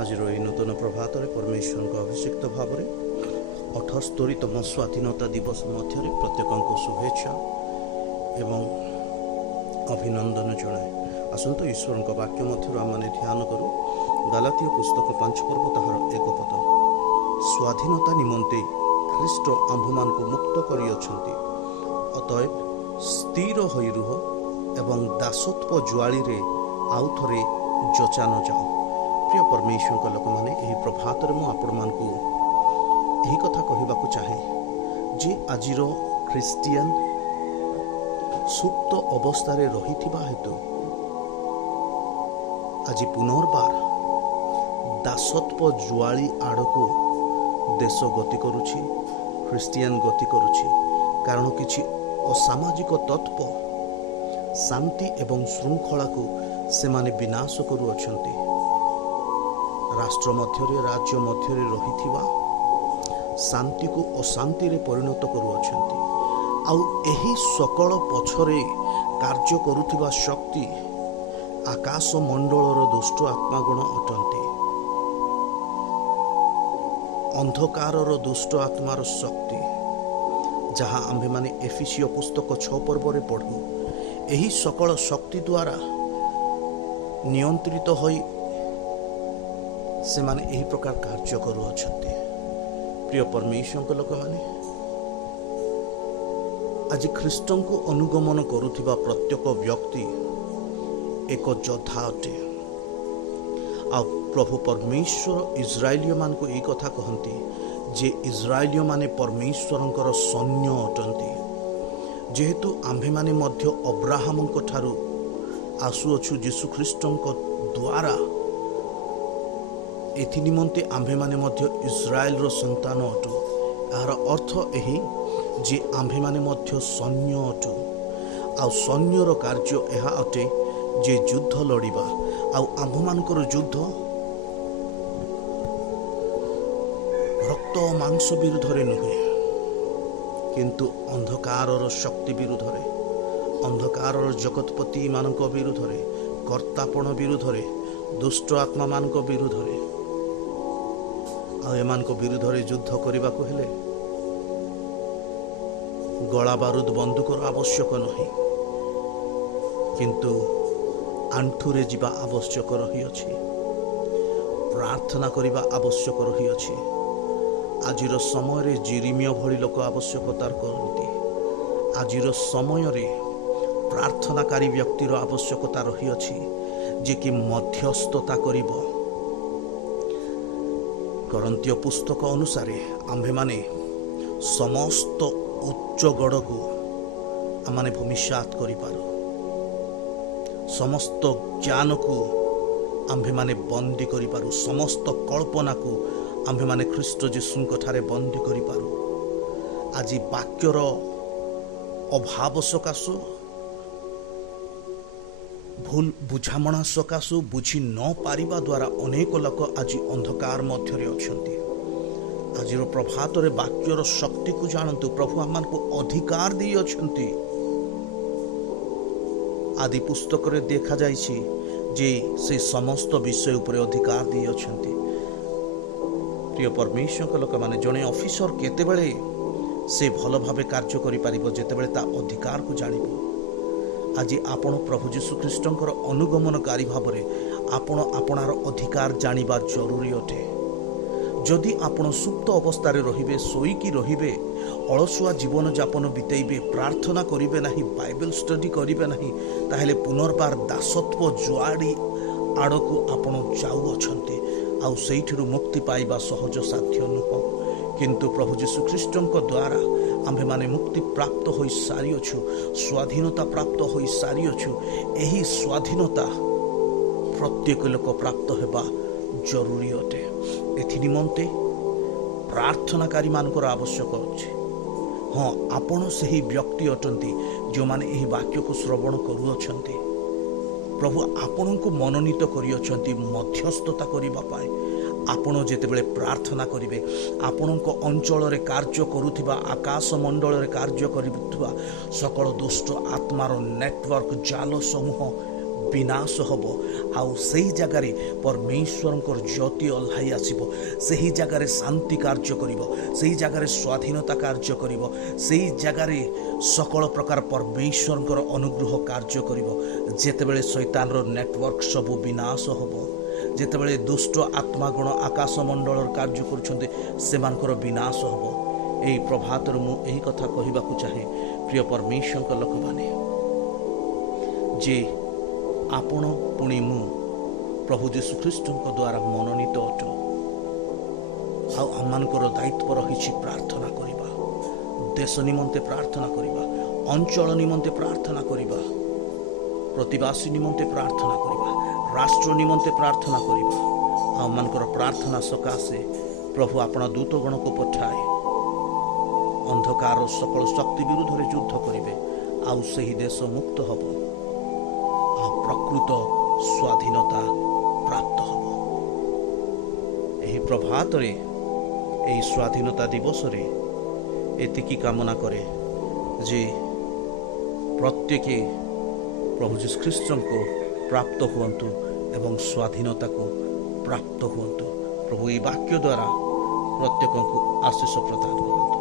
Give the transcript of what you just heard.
ଆଜିର ଏହି ନୂତନ ପ୍ରଭାତରେ ପରମେଶ୍ୱରଙ୍କ ଅଭିଷିକ୍ତ ଭାବରେ 78ତମ ସ୍ୱାଧୀନତା ଦିବସ ମଧ୍ୟରେ ପ୍ରତ୍ୟେକଙ୍କୁ ଶୁଭେଚ୍ଛା ଏବଂ ଅଭିନନ୍ଦନ ଜଣାଏ। ଆସନ୍ତୁ ଈଶ୍ୱରଙ୍କ ବାକ୍ୟ ମଧ୍ୟରୁ ଆମମାନେ ଧ୍ୟାନ କରୁ ଗାଲାତୀୟ ପୁସ୍ତକ 5 ପର୍ବ ତାହାର 1 ପଦ। ସ୍ୱାଧୀନତା ନିମନ୍ତେ ଖ୍ରୀଷ୍ଟ ଆମ୍ଭମାନଙ୍କୁ ମୁକ୍ତ କରିଅଛନ୍ତି, ଅତଏବ ସ୍ଥିର ହୋଇ ରୁହ ଏବଂ ଦାସତ୍ୱ ଜୁଆଳିରେ ଆଉ ଥରେ ଯୋଚା ନ ଯାଅ। ପ୍ରିୟ ପରମେଶ୍ୱରଙ୍କ ଲୋକମାନେ, ଏହି ପ୍ରଭାତରେ ମୁଁ ଆପଣମାନଙ୍କୁ ଏହି କଥା କହିବାକୁ ଚାହେଁ ଯେ ଆଜିର ଖ୍ରୀଷ୍ଟିଆନ ସୁପ୍ତ ଅବସ୍ଥାରେ ରହିଥିବା ହେତୁ ଆଜି ପୁନର୍ବାର ଦାସତ୍ୱ ଜୁଆଳି ଆଡ଼କୁ ଦେଶ ଗତି କରୁଛି, ଖ୍ରୀଷ୍ଟିଆନ ଗତି କରୁଛି। କାରଣ କିଛି ଅସାମାଜିକ ତତ୍ତ୍ୱ ଶାନ୍ତି ଏବଂ ଶୃଙ୍ଖଳାକୁ ସେମାନେ ବିନାଶ କରୁଅଛନ୍ତି। ରାଷ୍ଟ୍ର ମଧ୍ୟରେ, ରାଜ୍ୟ ମଧ୍ୟରେ ରହିଥିବା ଶାନ୍ତିକୁ ଅଶାନ୍ତିରେ ପରିଣତ କରୁଅଛନ୍ତି। ଆଉ ଏହି ସକଳ ପଛରେ କାର୍ଯ୍ୟ କରୁଥିବା ଶକ୍ତି ଆକାଶ ମଣ୍ଡଳର ଦୁଷ୍ଟ ଆତ୍ମାଗଣ ଅଟନ୍ତି। ଅନ୍ଧକାରର ଦୁଷ୍ଟ ଆତ୍ମାର ଶକ୍ତି, ଯାହା ଆମ୍ଭେମାନେ ଏଫେସୀୟ ପୁସ୍ତକ 6 ପର୍ବରେ ପଢ଼ୁ, ଏହି ସକଳ ଶକ୍ତି ଦ୍ୱାରା ନିୟନ୍ତ୍ରିତ ହୋଇ ସେମାନେ ଏହି ପ୍ରକାର କାର୍ଯ୍ୟ କରୁଅଛନ୍ତି। ପ୍ରିୟ ପରମେଶ୍ୱରଙ୍କ ଲୋକମାନେ, ଆଜି ଖ୍ରୀଷ୍ଟଙ୍କୁ ଅନୁଗମନ କରୁଥିବା ପ୍ରତ୍ୟେକ ବ୍ୟକ୍ତି ଏକ ଯୋଦ୍ଧା ଅଟେ। ଆଉ ପ୍ରଭୁ ପରମେଶ୍ୱର ଇସ୍ରାଏଲୀୟମାନଙ୍କୁ ଏହି କଥା କହନ୍ତି ଯେ ଇସ୍ରାଏଲୀୟମାନେ ପରମେଶ୍ୱରଙ୍କର ସୈନ୍ୟ ଅଟନ୍ତି। ଯେହେତୁ ଆମ୍ଭେମାନେ ମଧ୍ୟ ଅବ୍ରାହମଙ୍କ ଠାରୁ ଆସୁଅଛୁ ଯୀଶୁଖ୍ରୀଷ୍ଟଙ୍କ ଦ୍ୱାରା, ଏଥି ନିମନ୍ତେ ଆମ୍ଭେମାନେ ମଧ୍ୟ ଇସ୍ରାଏଲର ସନ୍ତାନ ଅଟୁ। ଏହାର ଅର୍ଥ ଏହି ଯେ ଆମ୍ଭେମାନେ ମଧ୍ୟ ସୈନ୍ୟ ଅଟୁ। ଆଉ ସୈନ୍ୟର କାର୍ଯ୍ୟ ଏହା ଅଟେ ଯେ ଯୁଦ୍ଧ ଲଢ଼ିବା। ଆଉ ଆମ୍ଭମାନଙ୍କର ଯୁଦ୍ଧ ରକ୍ତ ଓ ମାଂସ ବିରୁଦ୍ଧରେ ନୁହେଁ, କିନ୍ତୁ ଅନ୍ଧକାରର ଶକ୍ତି ବିରୁଦ୍ଧରେ, ଅନ୍ଧକାରର ଜଗତପତି ମାନଙ୍କ ବିରୁଦ୍ଧରେ, କର୍ତ୍ତାପଣ ବିରୁଦ୍ଧରେ, ଦୁଷ୍ଟ ଆତ୍ମାମାନଙ୍କ ବିରୁଦ୍ଧରେ। ଆଉ ଏମାନଙ୍କ ବିରୁଦ୍ଧରେ ଯୁଦ୍ଧ କରିବାକୁ ହେଲେ ଗୋଳା ବାରୁଦ ବନ୍ଧୁକର ଆବଶ୍ୟକ ନାହିଁ, କିନ୍ତୁ ଆଣ୍ଠୁରେ ଯିବା ଆବଶ୍ୟକ ରହିଅଛି, ପ୍ରାର୍ଥନା କରିବା ଆବଶ୍ୟକ ରହିଅଛି। ଆଜିର ସମୟରେ ଜିରିମିୟ ଭଳି ଲୋକ ଆବଶ୍ୟକତା କରନ୍ତି। ଆଜିର ସମୟରେ ପ୍ରାର୍ଥନାକାରୀ ବ୍ୟକ୍ତିର ଆବଶ୍ୟକତା ରହିଅଛି, ଯେ କି ମଧ୍ୟସ୍ଥତା କରିବ। କରନ୍ତୀୟ ପୁସ୍ତକ ଅନୁସାରେ ଆମ୍ଭେମାନେ ସମସ୍ତ ଉଚ୍ଚ ଗଡ଼କୁ ଆମମାନେ ଭୂମିସାତ କରିପାରୁ, ସମସ୍ତ ଜ୍ଞାନକୁ ଆମ୍ଭେମାନେ ବନ୍ଦୀ କରିପାରୁ, ସମସ୍ତ କଳ୍ପନାକୁ ଆମ୍ଭେମାନେ ଖ୍ରୀଷ୍ଟ ଯୀଶୁଙ୍କ ଠାରେ ବନ୍ଦୀ କରିପାରୁ। ଆଜି ବାକ୍ୟର ଅଭାବ ସକାଶୁ, ଭୁଲ ବୁଝାମଣା ସକାଶୁ, ବୁଝି ନ ପାରିବା ଦ୍ୱାରା ଅନେକ ଲୋକ ଆଜି ଅନ୍ଧକାର ମଧ୍ୟରେ ଅଛନ୍ତି। ଆଜିର ପ୍ରଭାତରେ ବାକ୍ୟର ଶକ୍ତିକୁ ଜାଣନ୍ତୁ। ପ୍ରଭୁ ଆମମାନଙ୍କୁ ଅଧିକାର ଦେଇଅଛନ୍ତି। ଆଦି ପୁସ୍ତକରେ ଦେଖାଯାଇଛି ଯେ ସେ ସମସ୍ତ ବିଷୟ ଉପରେ ଅଧିକାର ଦେଇଅଛନ୍ତି। ପ୍ରିୟ ପରମେଶ୍ୱରଙ୍କ ଲୋକମାନେ, ଜଣେ ଅଫିସର କେତେବେଳେ ସେ ଭଲ ଭାବେ କାର୍ଯ୍ୟ କରିପାରିବ? ଯେତେବେଳେ ତା ଅଧିକାରକୁ ଜାଣିବ। ଆଜି ଆପଣ ପ୍ରଭୁ ଯୀଶୁଖ୍ରୀଷ୍ଟଙ୍କର ଅନୁଗମନକାରୀ ଭାବରେ ଆପଣ ଆପଣାର ଅଧିକାର ଜାଣିବା ଜରୁରୀ ଅଟେ। ଯଦି ଆପଣ ସୁପ୍ତ ଅବସ୍ଥାରେ ରହିବେ, ଶୋଇକି ରହିବେ, ଅଳସୁଆ ଜୀବନଯାପନ ବିତେଇବେ, ପ୍ରାର୍ଥନା କରିବେ ନାହିଁ, ବାଇବେଲ ଷ୍ଟଡି କରିବେ ନାହିଁ, ତାହେଲେ ପୁନର୍ବାର ଦାସତ୍ୱ ଜୁଆଡ଼ି ଆଡ଼କୁ ଆପଣ ଯାଉଅଛନ୍ତି। ଆଉ ସେଇଥିରୁ ମୁକ୍ତି ପାଇବା ସହଜ ସାଧ୍ୟ ନୁହଁ। କିନ୍ତୁ ପ୍ରଭୁ ଯୀଶୁଖ୍ରୀଷ୍ଟଙ୍କ ଦ୍ୱାରା ଆମ୍ଭେମାନେ ମୁକ୍ତି ପ୍ରାପ୍ତ ହୋଇ ସାରିଅଛୁ, ସ୍ୱାଧୀନତା ପ୍ରାପ୍ତ ହୋଇ ସାରିଅଛୁ। ଏହି ସ୍ୱାଧୀନତା ପ୍ରତ୍ୟେକ ଲୋକ ପ୍ରାପ୍ତ ହେବା ଜରୁରୀ ଅଟେ। ଏଥି ନିମନ୍ତେ ପ୍ରାର୍ଥନାକାରୀମାନଙ୍କର ଆବଶ୍ୟକ ଅଛି। ହଁ, ଆପଣ ସେହି ବ୍ୟକ୍ତି ଅଟନ୍ତି ଯେଉଁମାନେ ଏହି ବାକ୍ୟକୁ ଶ୍ରବଣ କରୁଅଛନ୍ତି। ପ୍ରଭୁ ଆପଣଙ୍କୁ ମନୋନୀତ କରିଅଛନ୍ତି ମଧ୍ୟସ୍ଥତା କରିବା ପାଇଁ। ଆପଣ ଯେତେବେଳେ ପ୍ରାର୍ଥନା କରିବେ, ଆପଣଙ୍କ ଅଞ୍ଚଳରେ କାର୍ଯ୍ୟ କରୁଥିବା, ଆକାଶ ମଣ୍ଡଳରେ କାର୍ଯ୍ୟ କରୁଥିବା ସକଳ ଦୁଷ୍ଟ ଆତ୍ମାର ନେଟୱାର୍କ ଜାଲ ସମୂହ ବିନାଶ ହେବ ଆଉ ସେହି ଜାଗାରେ ପରମେଶ୍ୱରଙ୍କର ଜ୍ୟୋତି ଓହ୍ଲାଇ ଆସିବ। ସେହି ଜାଗାରେ ଶାନ୍ତି କାର୍ଯ୍ୟ କରିବ, ସେହି ଜାଗାରେ ସ୍ୱାଧୀନତା କାର୍ଯ୍ୟ କରିବ, ସେହି ଜାଗାରେ ସକଳ ପ୍ରକାର ପରମେଶ୍ୱରଙ୍କର ଅନୁଗ୍ରହ କାର୍ଯ୍ୟ କରିବ। ଯେତେବେଳେ ଶୈତାନର ନେଟୱାର୍କ ସବୁ ବିନାଶ ହେବ, ଯେତେବେଳେ ଦୁଷ୍ଟ ଆତ୍ମାଗଣ ଆକାଶ ମଣ୍ଡଳର କାର୍ଯ୍ୟ କରୁଛନ୍ତି ସେମାନଙ୍କର ବିନାଶ ହେବ। ଏହି ପ୍ରଭାତରେ ମୁଁ ଏହି କଥା କହିବାକୁ ଚାହେଁ ପ୍ରିୟ ପରମେଶ୍ୱରଙ୍କ ଲୋକମାନେ, ଯେ ଆପଣ ପୁଣି ମୁଁ ପ୍ରଭୁ ଯୀଶୁଖ୍ରୀଷ୍ଟଙ୍କ ଦ୍ୱାରା ମନୋନୀତ ଅଟୁ। ଆଉ ଆମମାନଙ୍କର ଦାୟିତ୍ୱ ରହିଛି ପ୍ରାର୍ଥନା କରିବା, ଦେଶ ନିମନ୍ତେ ପ୍ରାର୍ଥନା କରିବା, ଅଞ୍ଚଳ ନିମନ୍ତେ ପ୍ରାର୍ଥନା କରିବା, ପ୍ରତିବାସୀ ନିମନ୍ତେ ପ୍ରାର୍ଥନା କରିବା, ରାଷ୍ଟ୍ର ନିମନ୍ତେ ପ୍ରାର୍ଥନା କରିବା। ଆମମାନଙ୍କର ପ୍ରାର୍ଥନା ସକାଶେ ପ୍ରଭୁ ଆପଣ ଦୂତଗଣକୁ ପଠାଏ ଅନ୍ଧକାର ସକଳ ଶକ୍ତି ବିରୁଦ୍ଧରେ ଯୁଦ୍ଧ କରିବେ ଆଉ ସେହି ଦେଶ ମୁକ୍ତ ହେବ ଆଉ ପ୍ରକୃତ ସ୍ୱାଧୀନତା ପ୍ରାପ୍ତ ହେବ। ଏହି ପ୍ରଭାତରେ, ଏହି ସ୍ୱାଧୀନତା ଦିବସରେ ଏତିକି କାମନା କରେ ଯେ ପ୍ରତ୍ୟେକ ପ୍ରଭୁ ଯୀଶୁଖ୍ରୀଷ୍ଟଙ୍କୁ ପ୍ରାପ୍ତ ହୁଅନ୍ତୁ ଏବଂ ସ୍ୱାଧୀନତାକୁ ପ୍ରାପ୍ତ ହୁଅନ୍ତୁ। ପ୍ରଭୁ ଏହି ବାକ୍ୟ ଦ୍ୱାରା ପ୍ରତ୍ୟେକଙ୍କୁ ଆଶୀଷ ପ୍ରଦାନ କରନ୍ତୁ।